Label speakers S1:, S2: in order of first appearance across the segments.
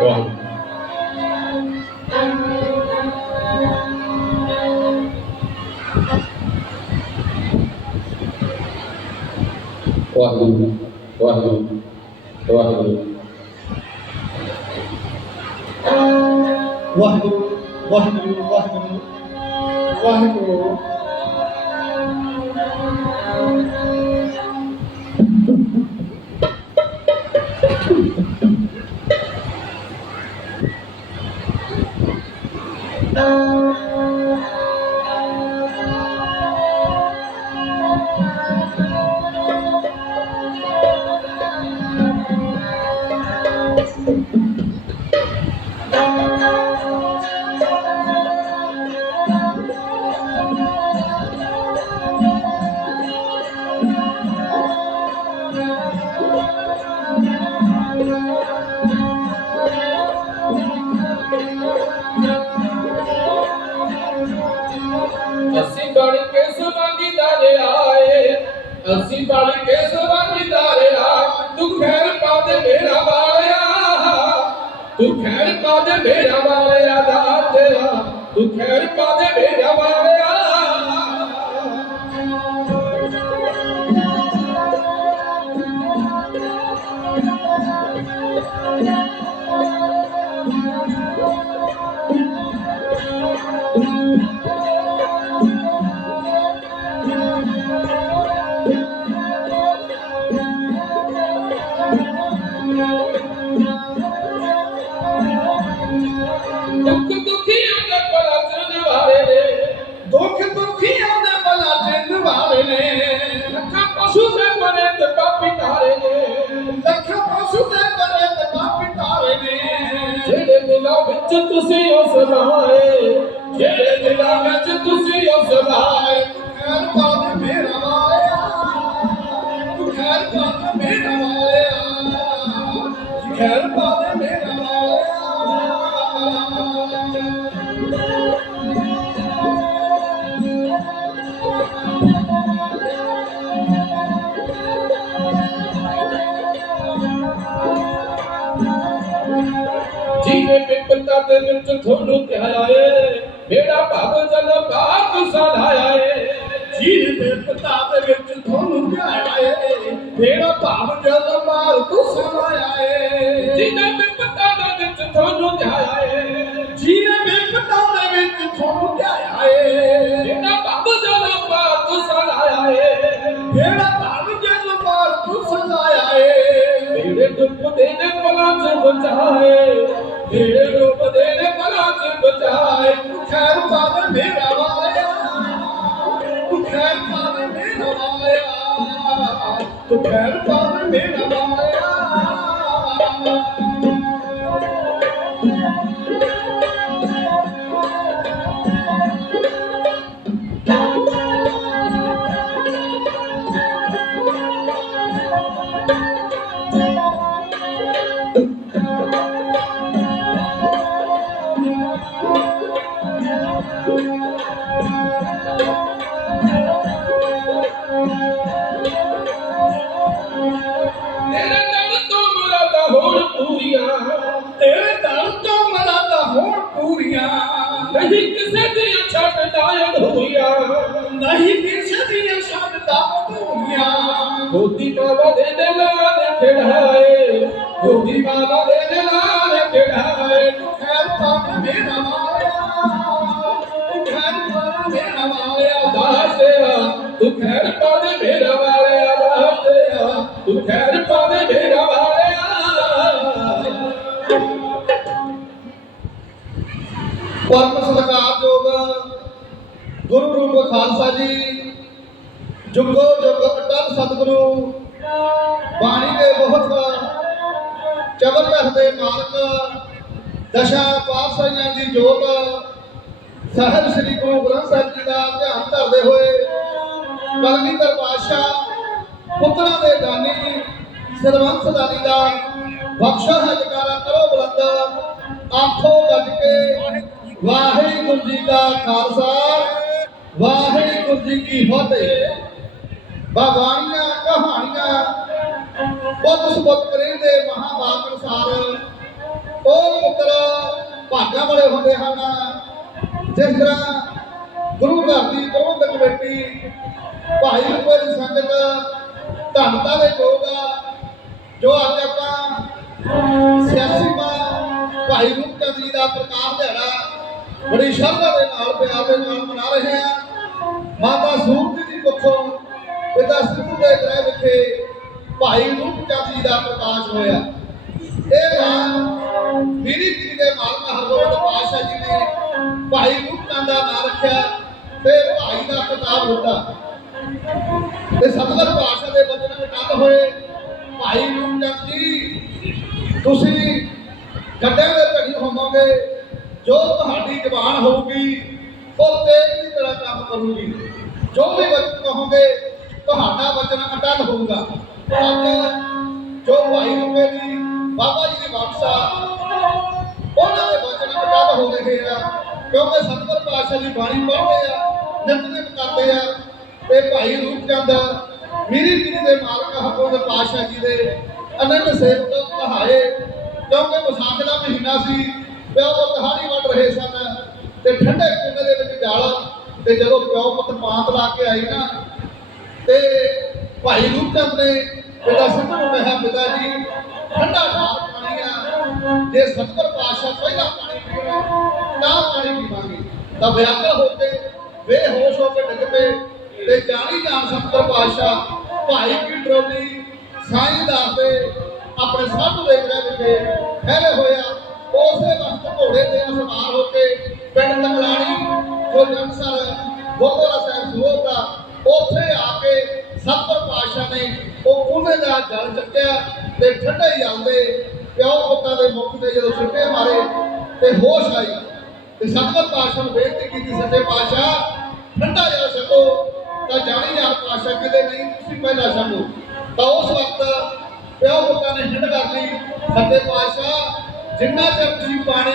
S1: Wah. Wahyu, wahyu, wahyu.
S2: Wahyu, wahyu, wahyu, wahyu.
S1: ਅਸੀਂ ਬਣ ਕੇ ਸਵਾਂਗੀ ਦਾਰੇ ਆਏ, ਅਸੀਂ ਬਣ ਕੇ ਸਵਾਂਗੀ ਦਾਰੇ ਆ। ਤੂੰ ਖੈਰ ਪਾ ਦੇ ਮੇਰਾ ਵਾਲਿਆ, ਤੂੰ ਖੈਰ ਪਾ ਦੇ ਮੇਰਾ ਵਾਲਿਆ ਵਿੱਚ ਤੁਸੀਂ ਉਸ ਸਮਾਏ ਜਿਹੜੇ ਦਿਲਾਂ ਵਿੱਚ ਤੁਸੀਂ ਉਸ ਸਮਾਏ ਬਿਪਤਾ ਦੇ ਵਿੱਚ ਤੁਹਾਨੂੰ ਧਿਆਏ ਮੇਰਾ ਭਵ ਜਲ ਬਾਤ ਸਦਾਇਆ ਏ
S2: ਜੀਰ ਦੇ ਪਤਾ ਦੇ ਵਿੱਚ ਤੁਹਾਨੂੰ ਧਿਆਇਆ ਏ ਮੇਰਾ ਭਾਵ ਜਦ ਮਾਰ ਤੂੰ ਸਮਾਇਆ ਏ
S1: ਜੀਵੇ ਬਿਪਤਾ ਦੇ ਵਿੱਚ ਤੁਹਾਨੂੰ ਧਿਆਇਆ ਏ
S2: ਦੇ ਪਤਾ ਦੇ ਵਿੱਚ ਤੁਹਾਨੂੰ ਧਿਆਇਆ
S1: ਮੇਰਾ ਭਵ ਜਲ ਬਾਤ ਸਦਾਇਆ ਏ
S2: ਮੇਰਾ ਭਾਵ ਜਦ ਮਾਰ ਤੂੰ ਸਮਾਇਆ ਏ
S1: ਮੇਰੇ ਦੁੱਖ ਦੇ ਪਲਾਂ ਚ ਬਚਾਏ। ਹੀਰ ਰੂਪ ਦੇ ਨੇ ਭਲਾ ਚ ਬਚਾਏ।
S2: ਖੈਰ ਬਾਦ ਮੇਰਾ
S1: ਨਹੀਂ ਕਿਸੇ ਦੀਆਂ ਛੱਡਦਾ ਅਧੂਰੀਆਂ
S2: ਨਹੀਂ ਕਿਸੇ ਦੀਆਂ ਛੱਡਦਾ ਅਧੂਰੀਆਂ
S1: ਗੋਦੀ ਬਾਬਾ ਦੇ ਦੇ ਨਾਲ ਖਿੜਾਏ ਗੋਦੀ ਬਾਬਾ
S2: ਪਰਮ ਸਤਿਕਾਰਯੋਗ ਗੁਰੂ ਰੂਪ ਖਾਲਸਾ ਜੀ, ਜੁਗੋ ਜੁਗ ਅਟਲ ਸਤਿਗੁਰੂ, ਬਾਣੀ ਦੇ ਬਹੁਤ ਜ਼ਬਰਦਸਤ ਦੇ ਮਾਲਕ, ਦਸ਼ਾ ਪਾਤਸ਼ਾਹੀਆਂ ਦੀ ਜੋਤ ਸਾਹਿਬ ਸ੍ਰੀ ਗੁਰੂ ਗ੍ਰੰਥ ਸਾਹਿਬ ਜੀ ਦਾ ਧਿਆਨ ਧਰਦੇ ਹੋਏ ਕਲਗੀਧਰ ਪਾਤਸ਼ਾਹ, ਪੁੱਤਰਾਂ ਦੇ ਦਾਨੀ ਸਰਵੰਸ ਦਾਨੀ ਦਾ ਬਖਸ਼ਾ ਹੈ ਜਕਾਰਾ ਕਰੋ ਬੁਲੰਦ, ਆਖੋ ਵਾਹਿਗੁਰੂ ਜੀ ਦਾ ਖਾਲਸਾ, ਵਾਹਿਗੁਰੂ ਜੀ ਕੀ ਫਤਿਹ। ਬਾਵਾਨੀਆਂ ਕਹਾਣੀਆਂ, ਬੁੱਧ ਸੁਬਤ ਪ੍ਰੇਮ ਦੇ ਮਹਾਭਾਰਤ ਅਨੁਸਾਰ ਉਹ ਪੁੱਤਰ ਭਾਗਾ ਵਾਲੇ ਹੁੰਦੇ ਹਨ, ਜਿਸ ਤਰ੍ਹਾਂ ਗੁਰੂ ਘਰ ਦੀ ਪ੍ਰਬੰਧਕ ਕਮੇਟੀ, ਭਾਈ ਰੂਪਨ ਸੰਗਤ, ਧੰਨਤਾ ਦੇ ਲੋਕ, ਜੋ ਅੱਜ ਆਪਾਂ ਸਿਆਸੀ ਭਾਈ ਰੂਪ ਜੀ ਦਾ ਪ੍ਰਕਾਸ਼ ਦਿਹਾੜਾ ਬੜੀ ਸ਼ਰਧਾ ਦੇ ਨਾਲ ਪਿਆਰ ਦੇ ਨਾਲ ਮਨਾ ਰਹੇ ਹਾਂ ਮਾਤਾ ਸੂਰਜ ਦੀ ਕੁੱਖੋਂ ਪਿਤਾ ਸਿੱਧੂ ਦੇ ਗ੍ਰਹਿ ਵਿਖੇ ਭਾਈ ਰੂਪਚੰਦ ਜੀ ਦਾ ਪ੍ਰਕਾਸ਼ ਹੋਇਆ। ਇਹ ਮਾਂ ਮੇਰੀ ਪੀੜੀ ਦੇ ਮਾਲਕ ਹਰਗੋਬਿੰਦ ਪਾਤਸ਼ਾਹ ਜੀ ਨੇ ਭਾਈ ਰੂਪਚੰਦ ਦਾ ਨਾਮ ਰੱਖਿਆ ਤੇ ਭਾਈ ਦਾ ਖਿਤਾਬ ਦਿੱਤਾ। ਤੇ ਸਤਿਗੁਰ ਪਾਤਸ਼ਾਹ ਦੇ ਬਚਨ ਵਿੱਚ ਗੱਲ ਹੋਏ, ਭਾਈ ਰੂਪਚੰਦ ਜੀ, ਤੁਸੀਂ ਗੱਡੇ ਦੇ ਧੜੀ ਹੋਵੋਗੇ ਜੋ ਤੁਹਾਡੀ ਜ਼ਬਾਨ ਹੋਊਗੀ, ਉਹ ਤੇਜ਼ ਦੀ ਤਰ੍ਹਾਂ ਕੰਮ ਕਰੂਗੀ। ਜੋ ਵੀ ਵਚਨ ਕਹੋਗੇ, ਤੁਹਾਡਾ ਵਚਨ ਅਟਲ ਹੋਊਗਾ। ਅੱਜ ਜੋ ਭਾਈ ਰੂਪੇ ਦੀ, ਬਾਬਾ ਜੀ ਦੀ ਬਖਸ਼ਾ ਉਹਨਾਂ ਦੇ ਵਚਨ ਅਟਲ ਹੋ ਰਹੇ ਆ, ਕਿਉਂਕਿ ਸਤਿਗੁਰ ਪਾਤਸ਼ਾਹ ਦੀ ਬਾਣੀ ਪੜ੍ਹਦੇ ਆ ਨਿਤਨੇਮ ਕਰਦੇ ਆ, ਤੇ ਭਾਈ ਰੂਪ ਚੰਦ, ਮੀਰੀ ਪੀਰੀ ਦੇ ਮਾਲਕ ਹਰਗੋਬਿੰਦ ਪਾਤਸ਼ਾਹ ਜੀ ਦੇ ਅਨੰਦ ਸੇਵਕ ਕਹਾਏ, ਕਿਉਂਕਿ ਵਿਸਾਖ ਦਾ ਮਹੀਨਾ ਸੀ ਪਿਓ ਪੁੱਤ ਹਾੜੀ ਵੱਢ ਰਹੇ ਸਨ ਤੇ ਠੰਡੇ ਕੁੰਡੇ ਦੇ ਵਿੱਚ ਜਾਲ ਤੇ ਜਦੋਂ ਪਿਓ ਪੁੱਤ ਪਾਂਤ ਲਾ ਕੇ ਆਈ ਨਾ, ਤੇ ਭਾਈ ਰੂਪਚੰਦ ਨੇ ਪਿਤਾ ਸਿੱਧੂ ਨੂੰ ਕਿਹਾ ਪਿਤਾ ਜੀ ਠੰਡਾ ਠਾਰ ਪਾਣੀ ਆ, ਜੇ ਸਤਿਗੁਰ ਪਾਤਸ਼ਾਹ ਪਹਿਲਾ ਪਾਣੀ ਪੀਣਾ, ਤਾਂ ਪਾਣੀ ਪੀਵਾਂਗੇ। ਤਾਂ ਵਿਆਕਲ ਹੋ ਕੇ, ਬੇਹੋਸ਼ ਹੋ ਕੇ ਡਿੱਗ ਪਏ ਤੇ ਜਾਣੀ ਜਾਣ ਸਤਿਗੁਰ ਪਾਤਸ਼ਾਹ ਭਾਈ ਕੀ ਟਰੋਲੀ ਸਾਈਂ ਦਾਸ ਦੇ ਆਪਣੇ ਸਾਧੂ ਦੇ ਗ੍ਰਹਿ ਵਿਖੇ ਫੈਲੇ ਹੋਇਆ ਉਸੇ ਵਕਤ ਘੋੜੇ ਤੇ ਸਵਾਰ ਹੋ ਕੇ ਪਿੰਡ ਤਕਲਾਣੀ ਜੋ ਜਨਸਰ ਗੁਰਦੁਆਰਾ ਸਾਹਿਬ ਸਰੋਤ ਦਾ, ਉੱਥੇ ਆ ਕੇ ਸਤਿਗੁਰ ਪਾਤਸ਼ਾਹ ਨੇ ਉਹ ਉਹਨੇ ਦਾ ਜਲ ਚੱਕਿਆ ਤੇ ਠੰਡੇ ਜਲ ਪਿਓ ਪੁੱਤਾਂ ਦੇ ਮੁਖ ਤੇ ਜਦੋਂ ਸਿੱਟੇ ਮਾਰੇ ਤੇ ਹੋਸ਼ ਆਈ ਤੇ ਸਤਿਗੁਰ ਪਾਤਸ਼ਾਹ ਨੂੰ ਬੇਨਤੀ ਕੀਤੀ ਸੱਚੇ ਪਾਤਸ਼ਾਹ, ਠੰਡਾ ਜਾ ਛਕੋ, ਤਾਂ ਜਾਣੀ ਜਾਣ ਪਾਤਸ਼ਾਹ ਕਹਿੰਦੇ ਨਹੀਂ, ਤੁਸੀਂ ਪਹਿਲਾਂ ਛਕੋ। ਤਾਂ ਉਸ ਵਕਤ ਪਿਓ ਪੁੱਤਾਂ ਨੇ ਹਿੰਡ ਕਰ ਲਈ ਸੱਚੇ ਪਾਤਸ਼ਾਹ ਜਿੰਨਾ ਚਿਰ ਤੁਸੀਂ ਪਾਣੀ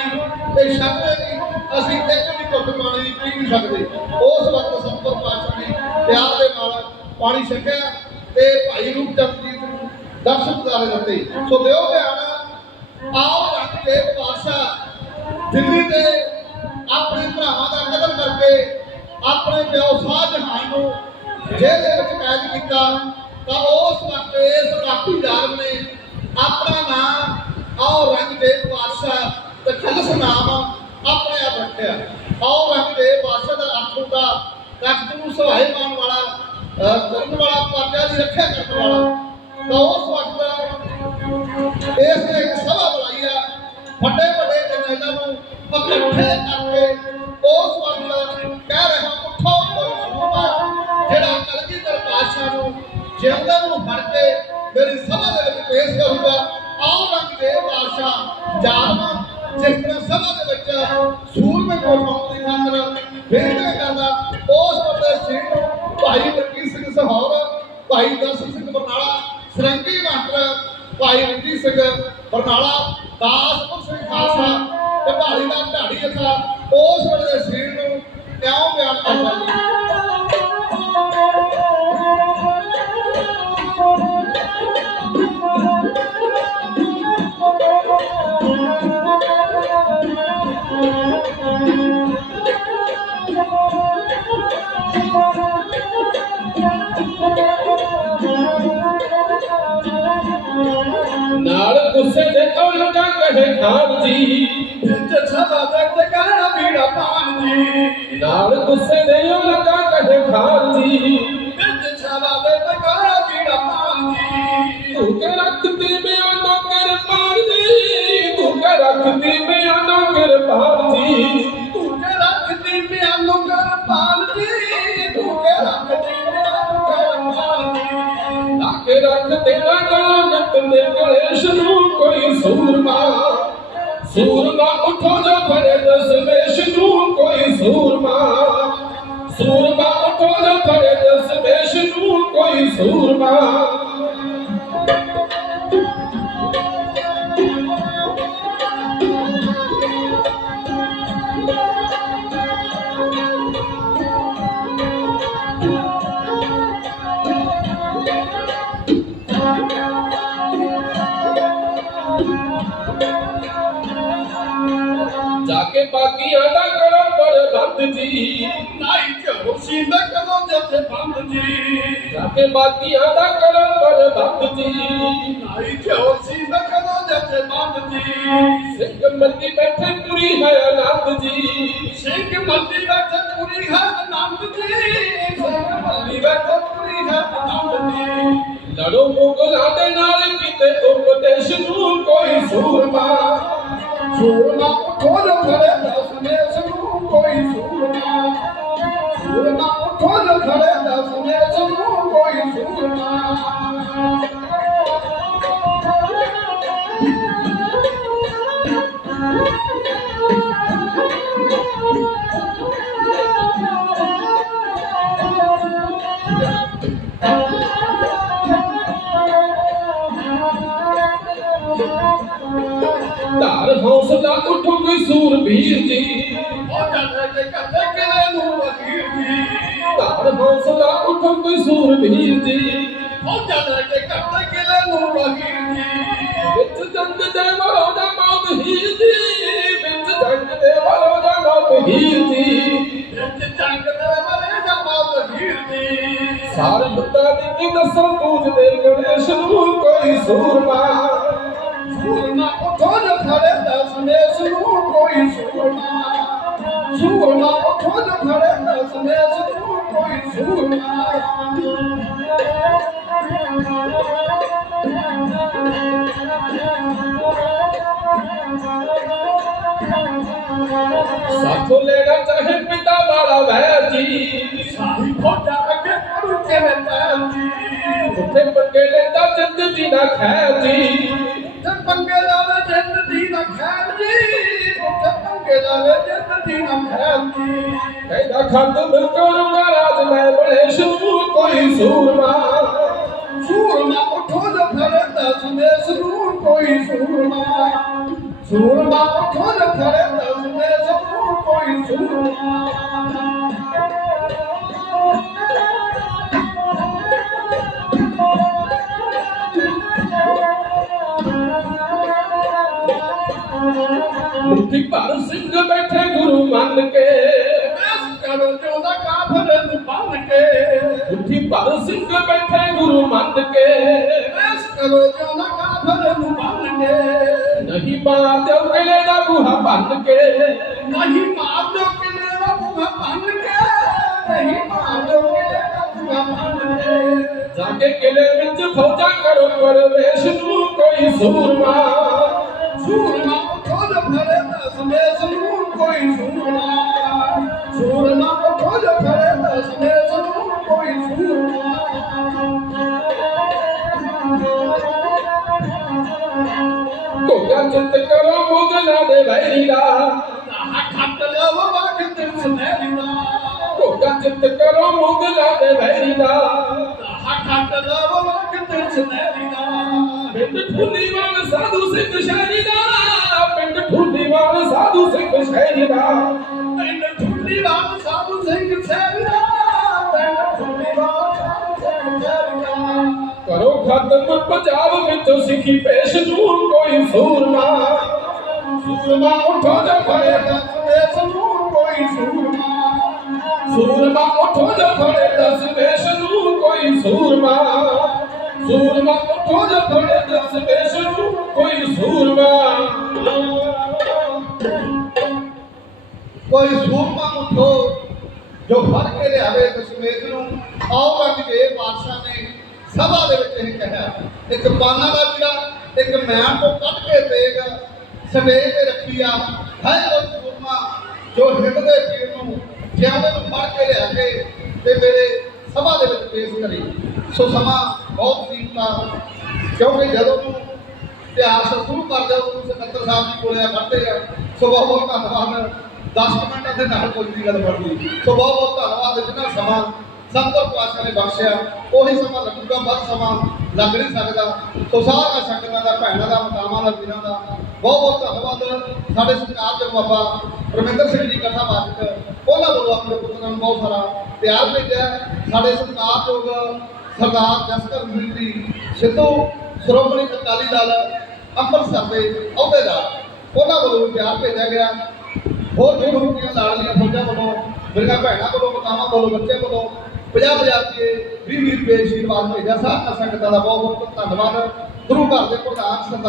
S2: ਤੇ ਛਕਦੇ ਨਹੀਂ, ਅਸੀਂ ਇੱਕ ਵੀ ਘੁੱਟ ਪਾਣੀ ਨਹੀਂ ਪੀ ਨਹੀਂ ਸਕਦੇ। ਉਸ ਵਕਤ ਸਤਿਗੁਰ ਪਾਤਸ਼ਾਹ ਨੇ ਪਿਆਰ ਦੇ ਨਾਲ ਪਾਣੀ ਛਕਿਆ ਤੇ ਭਾਈ ਰੂਪ ਚੰਦ ਜੀ ਨੂੰ ਦਰਸ਼ਨ ਦਿਦਾਰੇ ਦਿੱਤੇ। ਸੋ ਦਿਓ ਬਿਆਨ ਆਓ ਰੱਖ ਕੇ ਪਾਤਸ਼ਾਹ ਦਿੱਲੀ ਦੇ ਆਪਣੇ ਭਰਾਵਾਂ ਦਾ ਕਤਲ ਕਰਕੇ ਆਪਣੇ ਪਿਓ ਸ਼ਾਹ ਜਹਾਨ ਨੂੰ ਜੇਲ੍ਹ ਦੇ ਵਿੱਚ ਕੈਦ ਕੀਤਾ। ਤਾਂ ਉਸ ਵਕਤ ਇਸ ਕਾਪੀ ਜ਼ਾਲਮ ਨੇ ਆਪਣਾ ਨਾਮ ਆਓ ਰੰਗ ਪਾਤਸ਼ਾਹ ਤੇ ਖਲਸ ਨਾਮ ਆਪਣੇ ਆਪ ਰੱਖਿਆ। ਆਓ ਰੰਗ ਪਾਤਸ਼ਾਹ ਦਾ ਅਰਥ ਹੁੰਦਾ ਤਖਤ ਨੂੰ ਸਹਾਈ ਮਾਨ ਵਾਲਾ ਕਰਨ ਵਾਲਾ ਪਾਤਿਆ ਦੀ ਰੱਖਿਆ ਕਰਨ ਵਾਲਾ। ਤਾਂ ਉਸ ਵਕਤ ਇਸ ਨੇ ਇੱਕ ਸਭਾ ਬੁਲਾਈ ਆ। ਵੱਡੇ ਵੱਡੇ ਜਰਨੈਲਾਂ ਨੂੰ ਇਕੱਠੇ ਕਰਕੇ ਉਸ ਵਕਤ ਉਸ ਵੇਲੇ ਦੇ ਸੀਨ ਨੂੰ ਕਿਉਂ ਬਿਆਨ ਕਰਦਾ ਜੀ
S1: ਨਾਲ ਗੁੱਸੇ ਦੇ ਔਲਗਾ ਕਹੇ ਖਾਨ ਜੀ
S2: ਵਿੱਚ ਸਭਾ ਤੱਕ ਕਰਾ ਵੀੜਾ ਪਾਣ ਜੀ
S1: ਨਾਲ ਗੁੱਸੇ ਦੇ ਔਲਗਾ ਕਹੇ ਖਾਨ ਜੀ
S2: ਵਿੱਚ ਸਭਾ ਤੱਕ ਕਰਾ ਵੀੜਾ ਪਾਣ ਜੀ
S1: ਤੂੰ ਕੇ ਰੱਖਦੀ ਬਿਆਨੋ ਕਿਰਪਾਨ ਜੀ ਤੂੰ ਕੇ ਰੱਖਦੀ ਬਿਆਨੋ ਕਿਰਪਾਨ ਜੀ
S2: ਤੂੰ ਕੇ ਰੱਖਦੀ ਮਿਆਨੋ ਕਰ ਪਾਲ ਜੀ ਤੂੰ ਕੇ ਰੱਖਦੀ
S1: ਕੇ ਰੱਖ ਤੇਰਾ ਗਾਨਤ ਦੇ ਕਲੇਸ਼ ਨੂੰ ਕੋਈ ਸੂਰਮਾ। ਸੂਰਮਾ ਉਠੋ ਜੋ ਫੜੇ ਦਸਵੇਸ਼ ਸੂਰਮਾ ਸੂਰਮਾ ਉਠੋ ਜੋ ਫੜੇ ਦਸਵੇਸ਼ ਨੂੰ ਕੋਈ ਸੂਰਮਾ ਜਾ ਕੇ ਬਾਕੀਆਂ ਦਾ ਕਰੋ ਪ੍ਰਬੰਧ ਜੀ।
S3: ਨਾਈ ਝੋ ਸੀਂਦਾ ਕਦੋਂ ਜਥੇ ਬੰਦ ਜੀ।
S1: ਜਾਕੇ ਬਾਕੀਆਂ ਦਾ ਕਰੋ ਪ੍ਰਬੰਧ ਜੀ।
S3: ਨਾਈ ਝੋ ਸੀਂਦਾ ਕਦੋਂ ਜਥੇ ਬੰਦ ਜੀ।
S1: ਸਿੰਘ ਮੰਦੀ ਬੈਠੇ ਪੂਰੀ ਹੈ ਆਨੰਦ ਜੀ।
S3: ਸਿੰਘ ਮੰਦੀ ਵਿੱਚ ਪੂਰੀ ਹੈ ਆਨੰਦ ਜੀ। ਸਿੰਘ ਮੰਦੀ ਵਿੱਚ ਪੂਰੀ ਹੈ ਆਨੰਦ ਜੀ।
S1: ਲੜੋ ਮੁਗਲਾਂ ਦੇ ਨਾਲ ਕੀਤੇ ਉਪਦੇਸ਼ ਨੂੰ ਕੋਈ ਸੂਰਮਾ।
S3: ਸੂਰਮਾ ਉਠੋ ਜੋ ਖੜੇ
S1: ਹੌਸਲਾ ਉਠੋ ਕੋਈ ਸੂਰਬੀਰ ਜੀ।
S3: ਉਹ ਜੱਟ ਦੇ ਕੱਤੇ ਕਿਲੇ ਨੂੰ ਵਕੀਲ ਜੀ।
S1: ਧਾਰ ਹੌਸਲਾ ਉਠੋ ਕੋਈ ਸੂਰਬੀਰ ਜੀ।
S3: ਉਹ ਜੱਟ ਦੇ ਕੱਤੇ ਕਿਲੇ ਨੂੰ ਵਕੀਲ ਜੀ।
S1: ਵਿੱਚ ਜੰਗ ਦੇ ਵਰੋ ਦਾ ਮੌਤ ਹੀਰ ਜੀ। ਵਿੱਚ ਜੰਗ ਦੇ ਵਰੋ ਦਾ ਮੌਤ ਹੀਰ ਜੀ।
S3: ਵਿੱਚ ਜੰਗ ਦੇ ਮਰੇ ਦਾ ਮੌਤ ਹੀਰ ਜੀ।
S1: ਸਾਰੇ ਬੁੱਧਾ ਦੀ ਕੀ ਦੱਸੋ ਪੂਜਦੇ ਗਣੇਸ਼ ਨੂੰ ਕੋਈ ਸੂਰਮਾ
S3: ਸੂਰਮਾ ਉਠੋ ਜੋ ਖੜੇ ਦਸ ਨੂੰ ਕੋਈ ਸੂਰਮਾ ਸੂਰਮਾ ਉਠੋ ਜੋ ਖੜੇ ਦਸ ਨੂੰ ਕੋਈ ਸੂਰਮਾ
S1: ਸਾਥੋਂ ਲੈਣਾ ਚਾਹੇ ਪਿਤਾ ਵਾਲਾ ਵੈਰ ਜੀ।
S3: ਸਾਹੀ ਖੋਜਾ ਅੱਗੇ ਕਰੂ ਕਿਵੇਂ ਪੈਰ ਜੀ
S1: ਉੱਥੇ ਪੰਗੇ ਲੈਂਦਾ ਜ਼ਿੰਦਗੀ ਦਾ ਖੈਰ ਜੀ।
S3: ਤੇ ਪੰਗੇ ਲਾਵੇ ਜ਼ਿੰਦਗੀ ਦਾ ਖੈਰ ਜੀ, ਉੱਥੇ ਪੰਗੇ ਲਾਵੇ ਜ਼ਿੰਦਗੀ ਦਾ ਖੈਰ ਜੀ।
S1: ਕਹਿੰਦਾ ਖਤਮ ਕਰੂੰਗਾ ਰਾਜ ਮੈਂ ਬੜੇ ਸ਼ੁਰੂ, ਕੋਈ ਸੂਰਮਾ
S3: ਸੂਰਮਾ ਉਠੋ ਜੋ ਖੜੇ ਦਸ ਮੇਸ ਨੂੰ ਕੋਈ ਸੂਰਮਾ ਸੂਰਮਾ ਉਠੋ ਜੋ ਦਸ ਮੇਸ ਨੂੰ ਕੋਈ ਸੂਰਮਾ
S1: ਮਾਰ ਦਿਓ ਕਿਲੇ ਦਾ ਬੂਹਾ ਭੰਨ ਕੇ।
S3: ਨਹੀਂ ਮਾਰ ਦੋ ਕਿਲੇ ਦਾ ਬੂਹਾ ਬੰਨ ਕੇ। ਨਹੀਂ ਮਾਰ ਦੋ ਕਿਲੇ ਦਾ ਬੂਹਾ ਬੰਨ ਕੇ।
S1: ਜਾ ਕੇ ਕਿਲੇ ਵਿੱਚ ਫੌਜਾਂ ਕਰੋ ਪਰਵੇਸ਼ ਨੂੰ ਕੋਈ ਸੂਰਮਾ।
S3: ਸੂਰਮਾ ਉਠੋ ਜੋ ਖੜੇ ਦਸ ਮੇਸ ਨੂੰ ਕੋਈ ਸੂਰਮਾ। ਸੂਰਮਾ ਉਠੋ ਜੋ ਖੜੇ ਦਸ
S1: ਦਾ
S3: ਆਹ ਖੱਟ ਲਵ ਵਾਕ ਤੇ ਸੁਨਹਿਰੀ ਦਾ
S1: ਪਿੰਡ ਠੁੱਲੀਵਾਲ ਸਾਧੂ ਸਿੰਘ ਸ਼ਹਿਰੀ ਦਾ ਪਿੰਡ ਠੁੱਲੀਵਾਲ ਸਾਧੂ ਸਿੰਘ ਸ਼ਹਿਰੀ ਦਾ।
S3: ਪਿੰਡ ਠੁੱਲੀਵਾਲ ਸਾਧੂ ਸਿੰਘ ਸੈਨਾ ਪਿੰਡ
S1: ਖਤਮ ਪੰਜਾਬ ਵਿੱਚੋਂ ਸਿੱਖੀ ਪੇਸ਼ ਨੂੰ ਕੋਈ ਸੂਰਮਾ
S3: ਸੂਰਮਾ ਉਠੋ ਜੋ ਖੜੇ ਦਸ ਦੇਸ ਨੂੰ ਕੋਈ ਸੂਰਮਾ
S1: ਸੂਰਮਾ ਉਠੋ ਜੋ ਖੜੇ ਦਸ ਦੇਸ਼ ਨੂੰ ਕੋਈ ਸੂਰਮਾ ਸੂਰਮਾ ਉਠੋ ਜੋ ਖੜੇ ਦੇਸ਼ ਨੂੰ ਕੋਈ ਸੂਰਮਾ
S3: ਕੋਈ ਸੂਰਮਾ ਉਠੋ, ਜੋ ਫੜ ਕੇ ਲਿਆਵੇ ਦਸ਼ਮੇਸ਼ ਨੂੰ ਆਓ ਰੱਜ ਕੇ ਬਾਦਸ਼ਾਹ ਨੇ ਸਭਾ ਦੇ ਵਿੱਚ ਇਹ ਕਿਹਾ ਇੱਕ ਬਾਨਾ ਦਾ ਵੀਰਾ ਇੱਕ ਮੈਣ ਤੋਂ ਕੱਢ ਕੇ ਤੇਗ ਸਵੇਰ ਤੇ ਰੱਖੀਆ ਹੈ ਉਹ ਸੂਰਮਾ ਜੋ ਹਿੱਟ ਦੇ ਪੀਰ ਨੂੰ ਜਿਉਂਦੇ ਨੂੰ ਫੜ ਕੇ ਲਿਆ ਕੇ ਤੇ ਮੇਰੇ ਸਭਾ ਦੇ ਵਿੱਚ ਪੇਸ਼ ਕਰੇ। ਸੋ ਸਮਾਂ ਬਹੁਤ ਕੀਮਤਾ ਕਿਉਂਕਿ ਜਦੋਂ ਨੂੰ ਇਤਿਹਾਸ ਸ਼ੁਰੂ ਕਰ ਦਿਓ ਤੁਸੀਂ ਸਕੱਤਰ ਸਾਹਿਬ ਜੀ ਕੋਲੇ ਆ ਖੜਦੇ ਆ, ਸੋ ਬਹੁਤ ਬਹੁਤ ਧੰਨਵਾਦ। 10 ਕੁ ਮਿੰਟਾਂ ਦੇ ਨਾਲ ਕੋਈ ਦੀ ਗੱਲ ਬਣਦੀ। ਸੋ ਬਹੁਤ ਬਹੁਤ ਧੰਨਵਾਦ, ਜਿੰਨਾ ਸਮਾਂ ਸੰਤਰ ਪਾਸ਼ਾ ਨੇ ਬਖਸ਼ਿਆ, ਉਹੀ ਸਮਾਂ ਲੱਗੂਗਾ, ਵੱਧ ਸਮਾਂ ਲੱਗ ਨਹੀਂ ਸਕਦਾ। ਸੋ ਸਾਰਾ ਸੰਗਤਾਂ ਦਾ, ਭੈਣਾਂ ਦਾ, ਮਾਤਾਵਾਂ ਦਾ, ਵੀਰਾਂ ਦਾ। ਬਹੁਤ ਬਹੁਤ ਧੰਨਵਾਦ ਸਾਡੇ ਸਤਿਕਾਰਯੋਗ ਬਾਬਾ ਰਵਿੰਦਰ ਸਿੰਘ ਜੀ ਕਥਾ ਕਥਾਵਾਚਕ ਉਹਨਾਂ ਵੱਲੋਂ ਆਪਣੇ ਪੁੱਤਰਾਂ ਨੂੰ ਬਹੁਤ ਸਾਰਾ ਪਿਆਰ ਭੇਜਿਆ ਸਾਡੇ ਸਤਿਕਾਰਯੋਗ ਸਰਦਾਰ ਜਸਕਰ ਸਿੰਘ ਸਿੱਧੂ ਸ਼੍ਰੋਮਣੀ ਅਕਾਲੀ ਦਲ, ਅੰਮ੍ਰਿਤਸਰ ਦੇ ਅਹੁਦੇਦਾਰ। ਉਹਨਾਂ ਵੱਲੋਂ ਵੀ ਪਿਆਰ ਭੇਜਿਆ ਗਿਆ।
S2: ਹੋਰ ਵੀ ਗੁਰੂ ਦੀਆਂ ਲਾੜਲੀਆਂ ਫੌਜਾਂ ਵੱਲੋਂ, ਮੇਰੀਆਂ ਭੈਣਾਂ ਵੱਲੋਂ, ਮਾਤਾਵਾਂ ਵੱਲੋਂ, ਬੱਚੇ ਵੱਲੋਂ 50 ਹਜ਼ਾਰ ਰੁਪਏ 20 20 ਰੁਪਏ ਆਸ਼ੀਰਵਾਦ ਭੇਜਿਆ। ਸਾਰੀਆਂ ਸੰਗਤਾਂ ਦਾ ਬਹੁਤ ਬਹੁਤ ਧੰਨਵਾਦ। ਗੁਰੂ ਘਰ ਦੇ ਪ੍ਰਧਾਨ ਸਰਦਾਰ